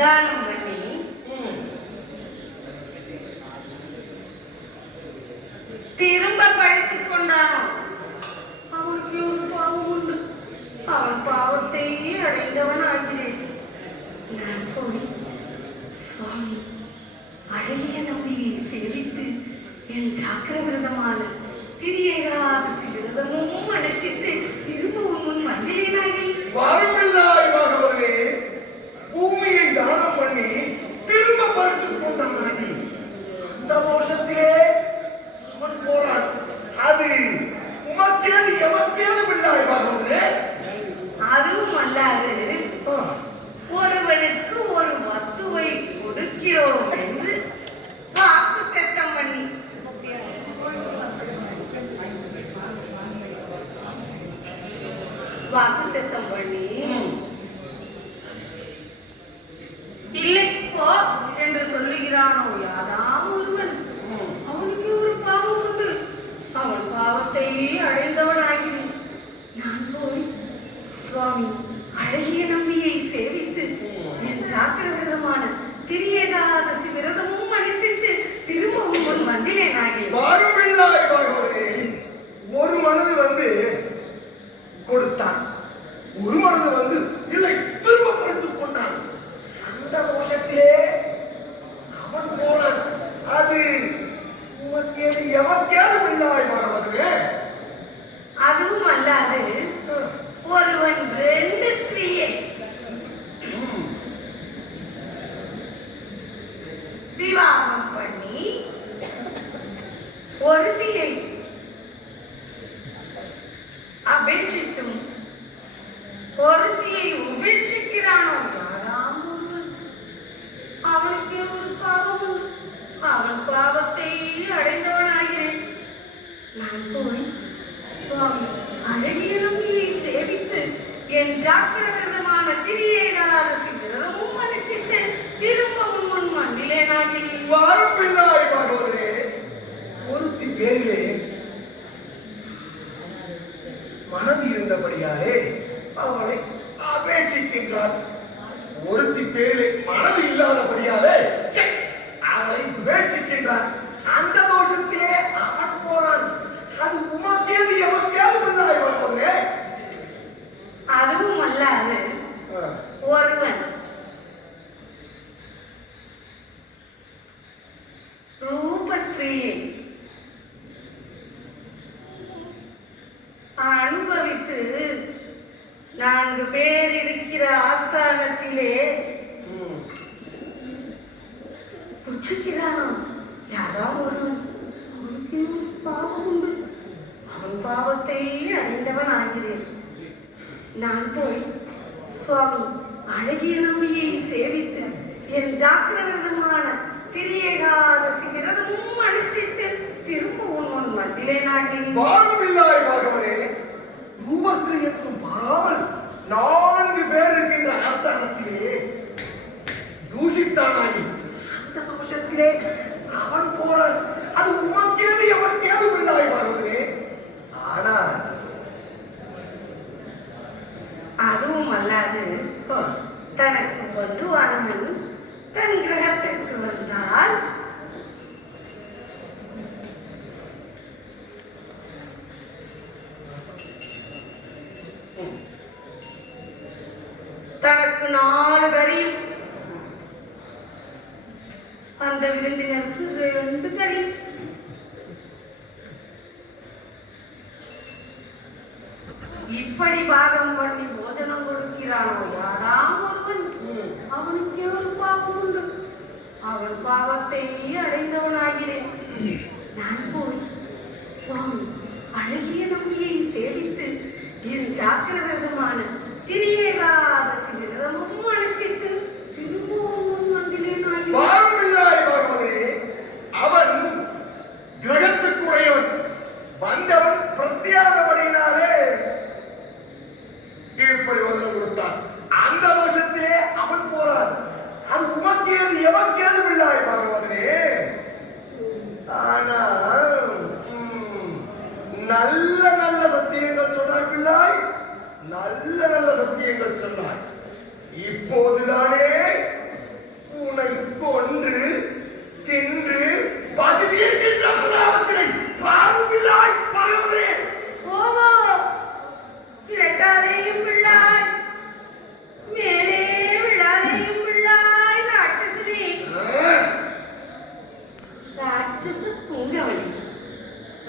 தானம் பண்ணி. திரும்ப பழித்து கொண்டாராம். அவனுக்கு ஒரு பாவம் உண்டு. அவன் பாவத்தையே அடைந்தவன் ஆகிறேன் நான் போய் சுவாமி அழகிய நம்பியை சேவித்து என் ஜாக்கிர விரதமான திரியேகாதசி விரதமும் அனுஷ்டித்து திரும்பவும் முன் வந்திலேனாகி வாருமில்லாய் பாகவதே பூமியை தானம் பண்ணி திரும்ப பறித்துக் கொண்டான் அந்த தோஷத்திலே அவன் போறான் அது உமக்கேது எமக்கேது பிள்ளாய் பாகவதே அதுவும் அல்லாது ஒருவனுக்கு ஒரு வஸ்துவை கொடுக்கிறோம் என்று வாக்கு தத்தம் பண்ணி வாக்கு தத்தம் பண்ணி இல்லை என்று சொல்லுகிறானோ யாதாம் ஒருவன். அவனுக்கு ஒரு பாவம் உண்டு. அவன் பாவத்தை அடைந்தவன் ஆகினி நான் போய் சுவாமி அழகிய நம்பியை சேவித்து என் ஜாக்கிர விரதமான திரியேகாதசி விரதமும் அனுஷ்டித்து திரும்பவும் வந்தினேன் ஆகி ஒரு மனது வந்து கொடுத்தான். ஒரு மனது வந்து இல்லை திரும்ப பறித்துக் கொண்டான். அந்த தோஷத்திலே அவன் போனான் அது உமக்கேது எமக்கேது பிள்ளாய் பாகவதே அதுவும் அல்லாது ஒருவன் ரெண்டு ஸ்திரீயை விவாகம் பண்ணி ஒருத்தியை அபேட்சித்தும் ஒருத்தியை உபேட்சிக்கிறானோ யாராம் ஒருவன் அவனுக்கு ஒரு பாவம் உண்டு அவன் பாவத்தை அடைந்தவனாகிறேன். நான் போய் சுவாமி அழகிய நம்பியை சேவித்து என் ஜாக்கிர திரியேகாத திரியேகாதசி அனுஷ்டித்து திரும்பவும் முன் மந்திலேனாகி வாரும் பிள்ளாய் பாகவதே ஒருத்தி பேரிலே மனது இருந்தபடியாலே அவளை அபேட்சிக்கின்றார் ஒருத்தி பேரிலே மனது இல்லாதபடியாலே ச்சே, அவளை துவேட்சிக்கின்றார் அந்த தோஷத்திலே அவன் போறான் அது உமக்கேது எமக்கேது பிள்ளாய் பாகவதே அதுவும் அல்லாது ஒருவன் ரூபஸ்திரீயை அனுபவித்து நான்கு பேர் இருக்கிற ஆஸ்தானத்திலே புச்சுக்கிறானா யாராவது ஒருவன். பாவம் உண்டு. அவன் பாவத்தை அடைந்தவன் ஆகிறேன் நான் போய் சுவாமி அழகிய நம்பியை சேவித்த என் ஜாக்கிரதமான திரியேகாதசி விரதமும் அனுஷ்டித்து திரும்பவும் உன் மத்திலே நாட்டின் வாழுமில்லாய் பாகவனே ரூபஸ்திரி என்றும் மாறாமல் பேர் இருக்கின்ற ஆஸ்தானத்திலே தூஷித்தானாகி அந்த தோஷத்திலே அவன் போறான் அது உமக்கேது எவனுக்கேது பிள்ளாய் பாகவனே ஆனால் அதுவும் அல்லாது ஆ, தனக்கு பந்துவானவன் தன் கிரகத்திற்கு வந்தால் தனக்கு நாலு கரியும் அந்த விருந்தினருக்கு ரெண்டு கரியும் இப்படி பாகம் பண்ணி போஜனம் கொடுக்கிறானோ? யாராம் ஒருவன்? ம். அவனுக்கே ஒரு பாவம் உண்டு. அவன் பாவத்தை அடைந்தவனாகிறேன். நான் போய் சுவாமி அழகிய நம்பியை சேவித்து என் ஜாக்கிரதமான திரியேகாதசி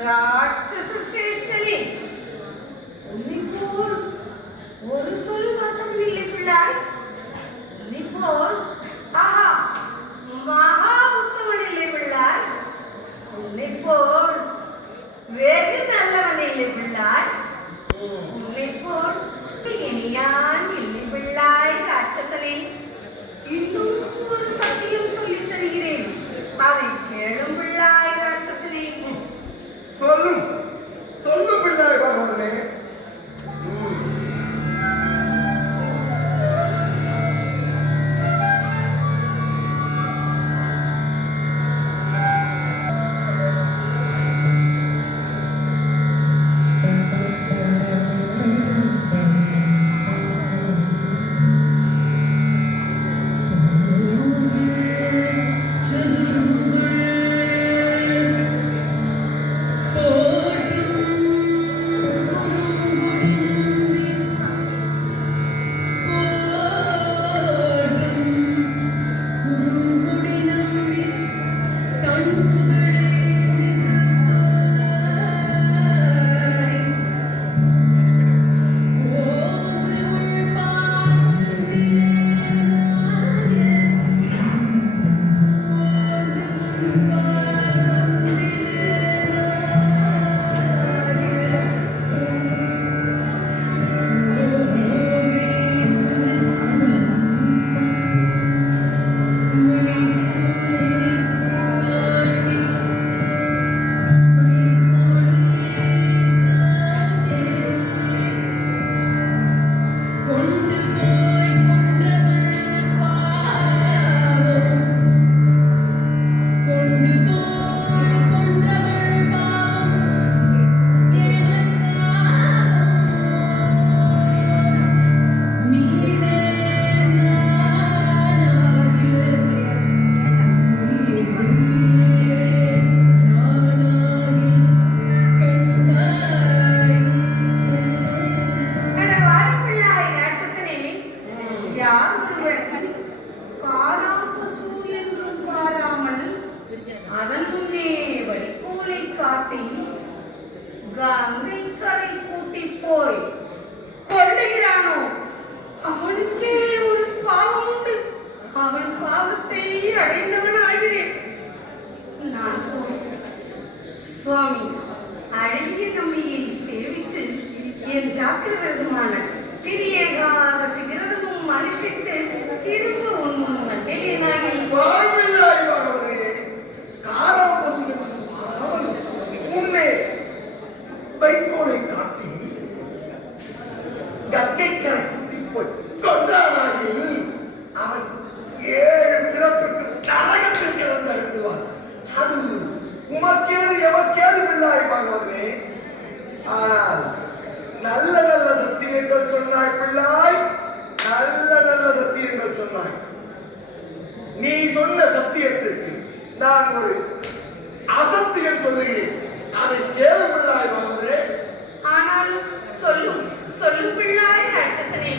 ராட்சச சேஷ்டனே நீ போல் ஒரு சொல் வசனமில்லை பிள்ளாய் நீ போல் ஆஹா மகா உத்தமன் இல்லை பிள்ளாய் நீ போல் வெகு நல்லவன் இல்லை பிள்ளாய் Hallelujah. கங்கை கரை கூட்டி போய் கொள்ளுகிறானோ அவனுக்கே ஒரு பாவம் உண்டு அவன் பாவத்தை அடைந்தவன் ஆகிறேன் நான் போய் சுவாமி அழகிய நம்பியை சேவித்து என் ஜாக்கிரதமான திரியேகாதசி விரதமும் அனுஷ்டித்து திரும்ப உன் வந்தேனாகி வாழ்வில்லாய் ஆனால் நல்ல நல்ல சத்தியங்கள் சொன்னாய் பிள்ளாய் நல்ல நல்ல சத்தியங்கள் சொன்னாய். நீ சொன்ன சத்தியத்திற்கு நான் ஒரு அசத்தியம் சொல்லுகிறேன். அதை கேளு பிள்ளாய் வாழ்வதே ஆனாலும் சொல்லும் சொல்லும் பிள்ளாய் ராட்சசனே.